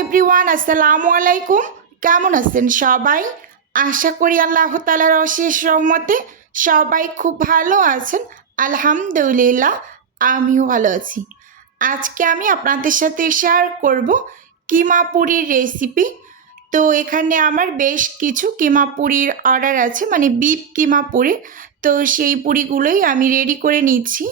Everyone, আসসালামু আলাইকুম। কেমন আছেন সবাই? আশা করি আল্লাহ তাআলার অশেষ রহমতে সবাই খুব ভালো আছেন। আলহামদুলিল্লাহ, আমিও ভালো আছি। আজকে আমি আপনাদের সাথে শেয়ার করব কিমা পুরির রেসিপি। তো এখানে আমার বেশ কিছু কিমা পুরির অর্ডার আছে, মানে বিফ কিমা পুরির। তো সেই পুরিগুলোই আমি রেডি করে নিচ্ছি,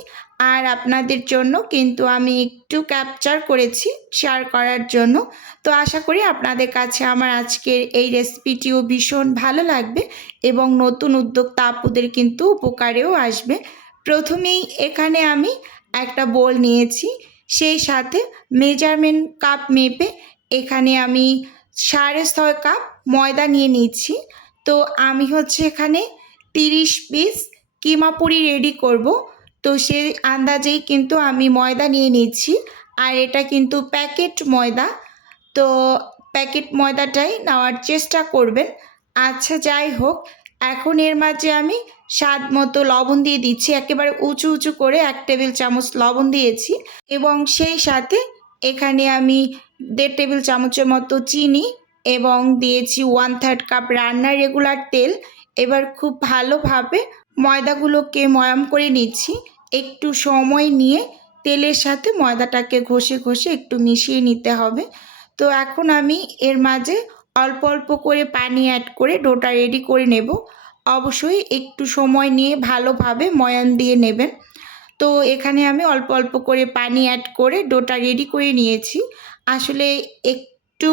আর আপনাদের জন্য কিন্তু আমি একটু ক্যাপচার করেছি শেয়ার করার জন্য। তো আশা করি আপনাদের কাছে আমার আজকের এই রেসিপিটিও ভীষণ ভালো লাগবে এবং নতুন উদ্যোক্তা আপুদের কিন্তু উপকারেও আসবে। প্রথমেই এখানে আমি একটা বোল নিয়েছি, সেই সাথে মেজারমেন্ট কাপ মেপে এখানে আমি 6.5 কাপ ময়দা নিয়ে নিচ্ছি। তো আমি এখানে 30 পিস কিমা পুরি রেডি করব। তো সেই আন্দাজেই কিন্তু আমি ময়দা নিয়ে নিচ্ছি, আর এটা কিন্তু প্যাকেট ময়দা। তো প্যাকেট ময়দাটাই নেওয়ার চেষ্টা করবেন। আচ্ছা, যাই হোক, এখন এর মাঝে আমি স্বাদ মতো লবণ দিয়ে দিচ্ছি, একেবারে উঁচু উঁচু করে 1 টেবিল চামচ লবণ দিয়েছি, এবং সেই সাথে এখানে আমি 1.5 টেবিল চামচের মতো চিনি এবং দিয়েছি 1/3 কাপ রান্নার রেগুলার তেল। এবার খুব ভালোভাবে ময়দাগুলোকে ময়াম করে নিচ্ছি। একটু সময় নিয়ে তেলের সাথে ময়দাটাকে ঘষে ঘষে একটু মিশিয়ে নিতে হবে। তো এখন আমি এর মাঝে অল্প অল্প করে পানি অ্যাড করে ডোটা রেডি করে নেব। অবশ্যই একটু সময় নিয়ে ভালোভাবে ময়ান দিয়ে নেবেন। তো এখানে আমি অল্প অল্প করে পানি অ্যাড করে ডোটা রেডি করে নিয়েছি। আসলে একটু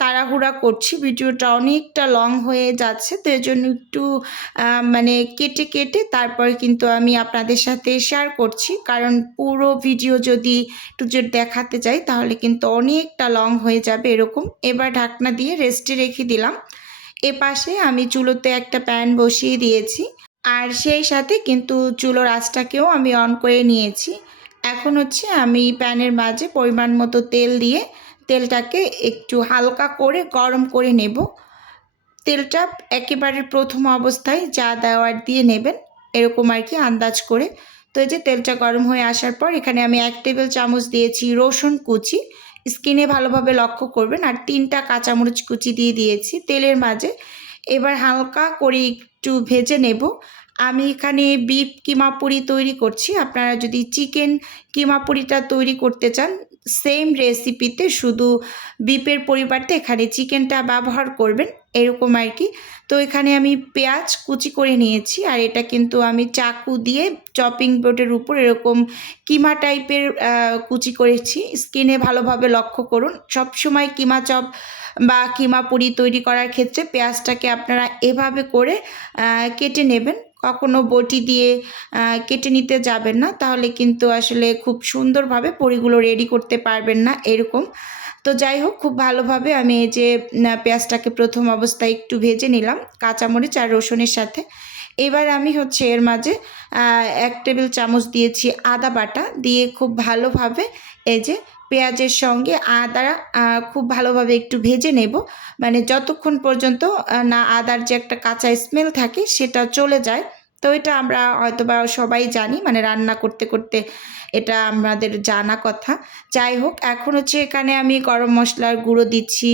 তাড়াহুড়া করছি, ভিডিওটা অনেকটা লং হয়ে যাচ্ছে, তো এর জন্য একটু মানে কেটে কেটে তারপর কিন্তু আমি আপনাদের সাথে শেয়ার করছি, কারণ পুরো ভিডিও যদি একটু দেখাতে যাই তাহলে কিন্তু অনেকটা লং হয়ে যাবে এরকম। এবার ঢাকনা দিয়ে রেস্টে রেখে দিলাম। এপাশে আমি চুলোতে একটা প্যান বসিয়ে দিয়েছি, আর সেই সাথে কিন্তু চুলোর আঁচটাকেও আমি অন করে নিয়েছি। এখন আমি প্যানের মাঝে পরিমাণ মতো তেল দিয়ে তেলটাকে একটু হালকা করে গরম করে নেব। তেলটা একেবারে প্রথম অবস্থায় যা দেওয়ার দিয়ে নেবেন, এরকম আর কি আন্দাজ করে। তো এই যে তেলটা গরম হয়ে আসার পর এখানে আমি 1 টেবিল চামচ দিয়েছি রসুন কুচি, স্কিনে ভালোভাবে লক্ষ্য করবেন, আর 3টা কাঁচামরিচ কুচি দিয়ে দিয়েছি তেলের মাঝে। এবার হালকা করে একটু ভেজে নেব। আমি এখানে বিফ কিমা পুরি তৈরি করছি। আপনারা যদি চিকেন কিমা পুরিটা তৈরি করতে চান সেম রেসিপিতে, শুধু বিফের পরিবর্তে এখানে চিকেনটা ব্যবহার করবেন, এরকম আর কি। তো এখানে আমি পেঁয়াজ কুচি করে নিয়েছি, আর এটা কিন্তু আমি চাকু দিয়ে চপিং বোর্ডের উপর এরকম কিমা টাইপের কুচি করেছি। স্কিনে ভালোভাবে লক্ষ্য করুন। সবসময় কিমা চপ বা কিমা পুরি তৈরি করার ক্ষেত্রে পেঁয়াজটাকে আপনারা এভাবে করে কেটে নেবেন, কখনো বটি দিয়ে কেটে নিতে যাবেন না, তাহলে কিন্তু আসলে খুব সুন্দরভাবে পুরিগুলো রেডি করতে পারবেন না এরকম। তো যাই হোক, খুব ভালোভাবে আমি এই যে পেঁয়াজটাকে প্রথম অবস্থায় একটু ভেজে নিলাম কাঁচামরিচ আর রসুনের সাথে। এবার আমি এর মাঝে 1 টেবিল চামচ দিয়েছি আদা বাটা, দিয়ে খুব ভালোভাবে এই যে পেঁয়াজের সঙ্গে আদা খুব ভালোভাবে একটু ভেজে নেব, মানে যতক্ষণ পর্যন্ত না আদার যে একটা কাঁচা স্মেল থাকে সেটা চলে যায়। তো এটা আমরা হয়তোবা সবাই জানি, মানে রান্না করতে করতে এটা আমাদের জানা কথা। যাই হোক, এখন এখানে আমি গরম মশলার গুঁড়ো দিচ্ছি,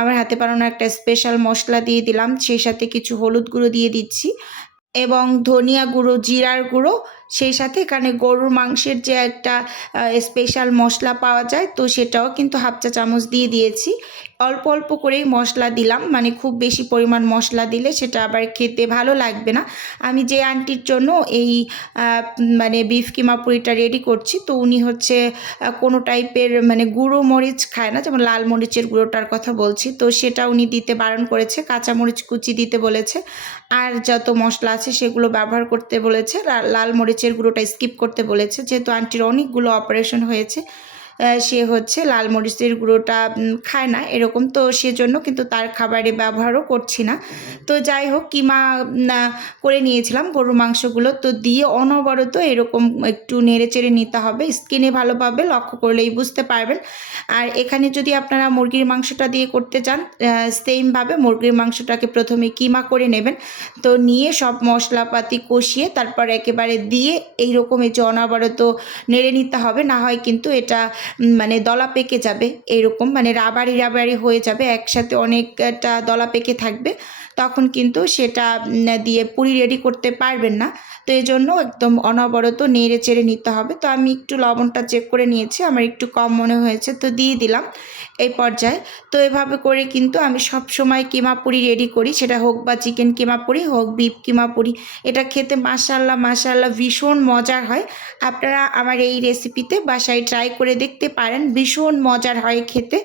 আমার হাতে বানানো একটা স্পেশাল মশলা দিয়ে দিলাম, সেই সাথে কিছু হলুদ গুঁড়ো দিয়ে দিচ্ছি এবং ধনিয়া গুঁড়ো, জিরার গুঁড়ো, সেই সাথে এখানে গরুর মাংসের যে একটা স্পেশাল মশলা পাওয়া যায়, তো সেটাও কিন্তু 1/2 চা চামচ দিয়ে দিয়েছি। অল্প অল্প করেই মশলা দিলাম, মানে খুব বেশি পরিমাণ মশলা দিলে সেটা আবার খেতে ভালো লাগবে না। আমি যে আন্টির জন্য এই মানে বিফ কিমা পুরিটা রেডি করছি, তো উনি কোনো টাইপের মানে গুঁড়ো মরিচ খায় না, যেমন লাল মরিচের গুঁড়োটার কথা বলছি, তো সেটা উনি দিতে বারণ করেছে, কাঁচামরিচ কুচি দিতে বলেছে, আর যত মশলা আছে সেগুলো ব্যবহার করতে বলেছে, লাল মরিচের গুঁড়োটা স্কিপ করতে বলেছে। যেহেতু আন্টির অনেকগুলো অপারেশন হয়েছে, সে লাল মরিচের গুঁড়োটা খায় না এরকম, তো সেজন্য কিন্তু তার খাবারে ব্যবহারও করছি না। তো যাই হোক, কিমা করে নিয়েছিলাম গরুর মাংসগুলো, তো দিয়ে অনবরত এরকম একটু নেড়ে চেড়ে নিতে হবে, স্কিনে ভালোভাবে লক্ষ্য করলেই বুঝতে পারবেন। আর এখানে যদি আপনারা মুরগির মাংসটা দিয়ে করতে চান, সেমভাবে মুরগির মাংসটাকে প্রথমে কিমা করে নেবেন। তো নিয়ে সব মশলাপাতি কষিয়ে তারপর একেবারে দিয়ে এইরকম এই যে অনবরত নেড়ে নিতে হবে, না হয় কিন্তু এটা মানে দলা পেকে যাবে, এরকম মানে রাবারি রাবারি হয়ে যাবে, একসাথে অনেকটা দলা পেকে থাকবে, তখন কিন্তু সেটা দিয়ে পুরি রেডি করতে পারবেন না। তো এই জন্য একদম অনবরত নেড়ে চেড়ে নিতে হবে। তো আমি একটু লবণটা চেক করে নিয়েছি, আমার একটু কম মনে হয়েছে, তো দিয়ে দিলাম এই পর্যায়ে। তো এভাবে করে কিন্তু আমি সব সময় কিমা পুরি রেডি করি, সেটা হোক বা চিকেন কিমা পুরি হোক বিফ কিমা পুরি। এটা খেতে মাশাআল্লাহ মাশাআল্লাহ ভীষণ মজার হয়। আপনারা আমার এই রেসিপিতে বাসায় ট্রাই করে দেখতে পারেন, ভীষণ মজার হয় খেতে।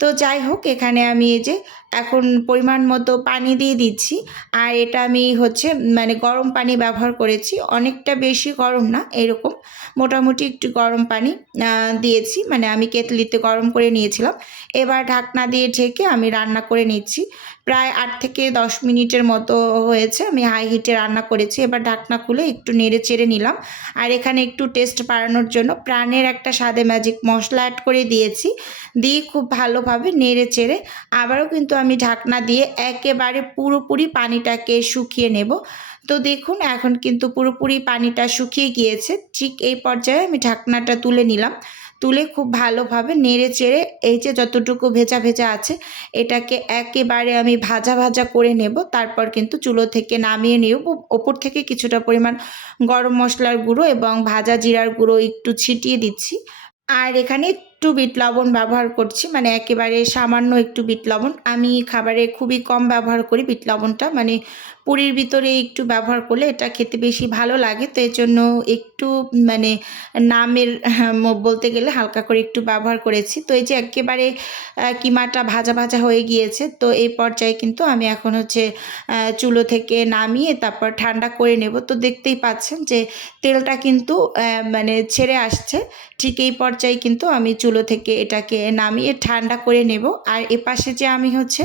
তো যাই হোক, এখানে আমি এই যে এখন পরিমাণ মতো পানি দিয়ে দিচ্ছি। আর এটা আমি হচ্ছে মানে গরম পানি ব্যবহার করেছি, অনেকটা বেশি গরম না, এরকম মোটামুটি একটু গরম পানি দিয়েছি, মানে আমি কেতলিতে গরম করে নিয়েছিলাম। এবার ঢাকনা দিয়ে ঢেকে আমি রান্না করে নিচ্ছি। প্রায় 8 থেকে 10 মিনিটের মতো হয়েছে আমি হাই হিটে রান্না করেছি। এবার ঢাকনা খুলে একটু নেড়ে চেড়ে নিলাম। আর এখানে একটু টেস্ট বাড়ানোর জন্য প্রাণের একটা স্বাদে ম্যাজিক মশলা অ্যাড করে দিয়েছি। দিয়ে খুব ভালোভাবে নেড়ে চেড়ে আবারও কিন্তু আমি ঢাকনা দিয়ে একেবারে পুরোপুরি পানিটাকে শুকিয়ে নেব। তো দেখুন এখন কিন্তু পুরোপুরি পানিটা শুকিয়ে গিয়েছে। ঠিক এই পর্যায়ে আমি ঢাকনাটা তুলে নিলাম। তুলে খুব ভালোভাবে নেড়ে চেড়ে এই যে যতটুকু ভেজা ভেজা আছে এটাকে একেবারে আমি ভাজা ভাজা করে নেব। তারপর কিন্তু চুলো থেকে নামিয়ে নেব। ওপর থেকে কিছুটা পরিমাণ গরম মশলার গুঁড়ো এবং ভাজা জিরার গুঁড়ো একটু ছিটিয়ে দিচ্ছি। আর এখানে একটু বিট লবণ ব্যবহার করছি, মানে একেবারে সামান্য একটু বিট লবণ। আমি খাবারে খুবই কম ব্যবহার করি বিট লবণটা, মানে পুরির ভিতরে একটু ব্যবহার করলে এটা খেতে বেশি ভালো লাগে। তো এর জন্য একটু মানে নামের বলতে গেলে হালকা করে একটু ব্যবহার করেছি। তো এই যে একেবারে কিমাটা ভাজা ভাজা হয়ে গিয়েছে। তো এই পর্যায়ে কিন্তু আমি এখন হচ্ছে চুলো থেকে নামিয়ে তারপর ঠান্ডা করে নেব। তো দেখতেই পাচ্ছেন যে তেলটা কিন্তু মানে ছেড়ে আসছে। ঠিক এই পর্যায়ে কিন্তু আমি চুলো থেকে এটাকে নামিয়ে ঠান্ডা করে নেব। আর এপাশে যে আমি হচ্ছে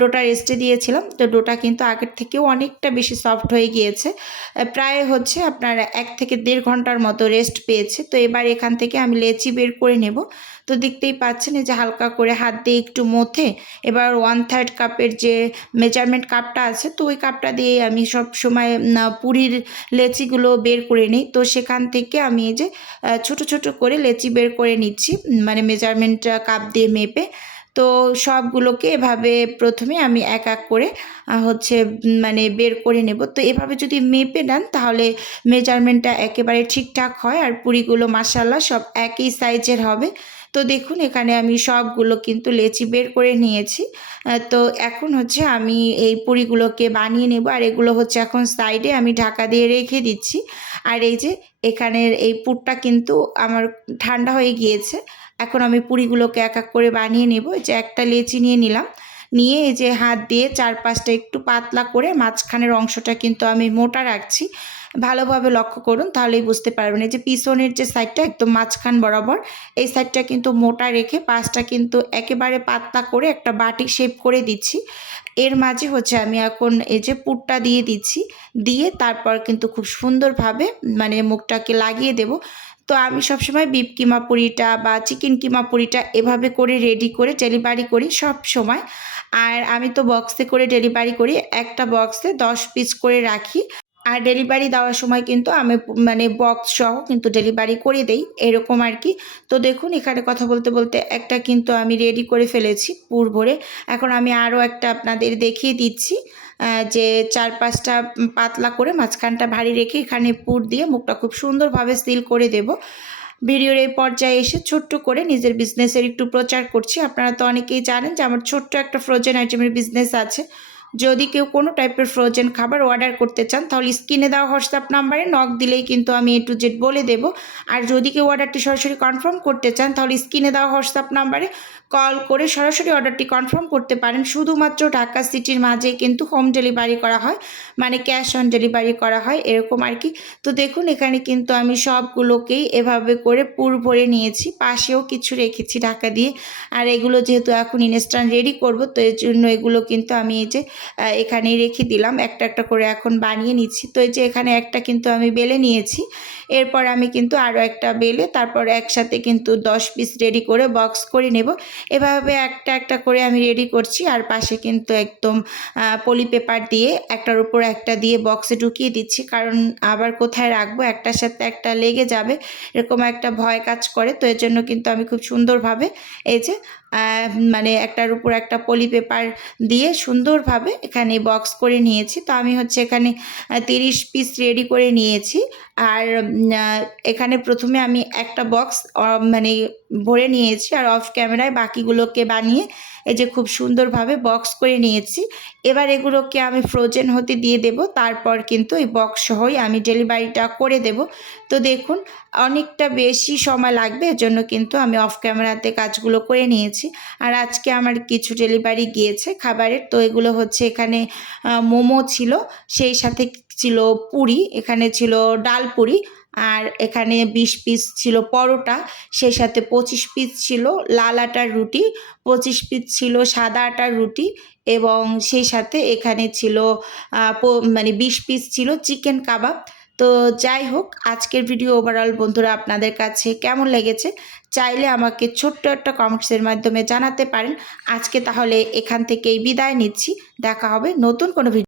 ডোটা রেস্টে দিয়েছিলাম, তো ডোটা কিন্তু আগের থেকেও অনেকটা বেশি সফট হয়ে গিয়েছে, প্রায় হচ্ছে আপনার 1 থেকে 1.5 ঘন্টার মতো রেস্ট পেয়েছে। তো এবার এখান থেকে আমি লেচি বের করে নেব। তো দেখতেই পাচ্ছেন এই যে হালকা করে হাত দিয়ে একটু মথে এবার 1/3 কাপের যে মেজারমেন্ট কাপটা আছে, তো ওই কাপটা দিয়ে আমি সব সময় পুরির লেচিগুলো বের করে নিই। তো সেখান থেকে আমি এই যে ছোট ছোট করে লেচি বের করে নিচ্ছি, মানে মেজারমেন্ট কাপ দিয়ে মেপে। তো সবগুলোকে এভাবে প্রথমে আমি এক এক করে হচ্ছে মানে বের করে নেব। তো এভাবে যদি মেপে নেন তাহলে মেজারমেন্টটা একেবারে ঠিকঠাক হয়, আর পুরিগুলো মাশাআল্লাহ সব একই সাইজের হবে। তো দেখুন এখানে আমি সবগুলো কিন্তু লেচি বের করে নিয়েছি। তো এখন হচ্ছে আমি এই পুরিগুলোকে বানিয়ে নেব। আর এগুলো হচ্ছে এখন সাইডে আমি ঢাকা দিয়ে রেখে দিচ্ছি। আর এই যে এখানের এই পুরটা কিন্তু আমার ঠান্ডা হয়ে গিয়েছে। এখন আমি পুরিগুলোকে এক এক করে বানিয়ে নেব। যে একটা লেচি নিয়ে নিলাম, নিয়ে এই যে হাত দিয়ে চারপাশটা একটু পাতলা করে মাঝখানের অংশটা কিন্তু আমি মোটা রাখছি। ভালোভাবে লক্ষ্য করুন তাহলেই বুঝতে পারবেন। এই যে পিছনের যে সাইডটা একদম মাঝখান বরাবর, এই সাইডটা কিন্তু মোটা রেখে পাশটা কিন্তু একেবারে পাতলা করে একটা বাটি শেপ করে দিচ্ছি। এর মাঝে হচ্ছে আমি এখন এই যে পুরটা দিয়ে দিচ্ছি, দিয়ে তারপর কিন্তু খুব সুন্দরভাবে মানে মুখটাকে লাগিয়ে দেব। তো আমি সবসময় বিফ কিমা পুরিটা বা চিকেন কিমা পুরিটা এভাবে করে রেডি করে ডেলিভারি করি সব সময়। আর আমি তো বক্সে করে ডেলিভারি করি, একটা বক্সে 10 পিস করে রাখি। আর ডেলিভারি দেওয়ার সময় কিন্তু আমি মানে বক্স সহ কিন্তু ডেলিভারি করে দেই, এরকম আর কি। তো দেখুন এখানে কথা বলতে বলতে একটা কিন্তু আমি রেডি করে ফেলেছি পুর ভরে। এখন আমি আরও একটা আপনাদের দেখিয়ে দিচ্ছি, যে 4-5টা পাতলা করে মাঝখানটা ভারী রেখে এখানে পুর দিয়ে মুখটা খুব সুন্দরভাবে সিল করে দেব। ভিডিওর এই পর্যায়ে এসে ছোট্ট করে নিজের বিজনেসের একটু প্রচার করছি। আপনারা তো অনেকেই জানেন যে আমার ছোট্ট একটা ফ্রোজেন আইটেমের বিজনেস আছে। যদি কেউ কোনো টাইপের ফ্রোজেন খাবার অর্ডার করতে চান তাহলে স্ক্রিনে দেওয়া হোয়াটসঅ্যাপ নাম্বারে নক দিলেই কিন্তু আমি A to Z বলে দেবো। আর যদি কেউ অর্ডারটি সরাসরি কনফার্ম করতে চান তাহলে স্ক্রিনে দেওয়া হোয়াটসঅ্যাপ নাম্বারে কল করে সরাসরি অর্ডারটি কনফার্ম করতে পারেন। শুধুমাত্র ঢাকা সিটির মাঝেই কিন্তু হোম ডেলিভারি করা হয়, মানে ক্যাশ অন ডেলিভারি করা হয়, এরকম আর কি। তো দেখুন এখানে কিন্তু আমি সবগুলোকেই এভাবে করে পুর ভরে নিয়েছি, পাশেও কিছু রেখেছি ঢাকা দিয়ে। আর এগুলো যেহেতু এখন ইনস্ট্যান্ট রেডি করব, তো এর জন্য এগুলো কিন্তু আমি এই যে এখানেই রেখে দিলাম, একটা একটা করে এখন বানিয়ে নিচ্ছি। তো এই যে এখানে একটা কিন্তু আমি বেলে নিয়েছি, এরপর আমি কিন্তু আরও একটা বেলে তারপর একসাথে কিন্তু 10 পিস রেডি করে বক্স করে নেব। এভাবে একটা একটা করে আমি রেডি করছি। আর পাশে কিন্তু একদম পলি পেপার দিয়ে একটার উপর একটা দিয়ে বক্সে ঢুকিয়ে দিচ্ছি, কারণ আবার কোথায় রাখবো, একটার সাথে একটা লেগে যাবে, এরকম একটা ভয় কাজ করে। তো এর জন্য কিন্তু আমি খুব সুন্দরভাবে এই যে মানে একটার উপর একটা পলি পেপার দিয়ে সুন্দরভাবে এখানে বক্স করে নিয়েছি। তো আমি হচ্ছে এখানে 30 পিস রেডি করে নিয়েছি। আর এখানে প্রথমে আমি একটা বক্স মানে ভরে নিয়েছি, আর অফ ক্যামেরায় বাকিগুলোকে বানিয়ে এই যে খুব সুন্দরভাবে বক্স করে নিয়েছি। এবার এগুলোকে আমি ফ্রোজেন হতে দিয়ে দেব, তারপর কিন্তু এই বক্স সহই আমি ডেলিভারিটা করে দেব। তো দেখুন অনেকটা বেশি সময় লাগবে, এর জন্য কিন্তু আমি অফ ক্যামেরাতে কাজগুলো করে নিয়েছি। আর আজকে আমার কিছু ডেলিভারি গিয়েছে খাবারের। তো এগুলো হচ্ছে এখানে মোমো ছিল, সেই সাথে ছিল পুরি, এখানে ছিল ডাল পুরি, আর এখানে 20 পিস ছিল পরোটা, সেই সাথে 25 পিস ছিল লাল আটার রুটি, 25 পিস ছিল সাদা আটার রুটি, এবং সেই সাথে এখানে ছিল মানে 20 পিস ছিল চিকেন কাবাব। তো যাই হোক, আজকের ভিডিও ওভারঅল বন্ধুরা আপনাদের কাছে কেমন লেগেছে চাইলে আমাকে ছোট্ট একটা কমেন্টসের মাধ্যমে জানাতে পারেন। আজকে তাহলে এখান থেকেই বিদায় নিচ্ছি, দেখা হবে নতুন কোনো ভিডিও।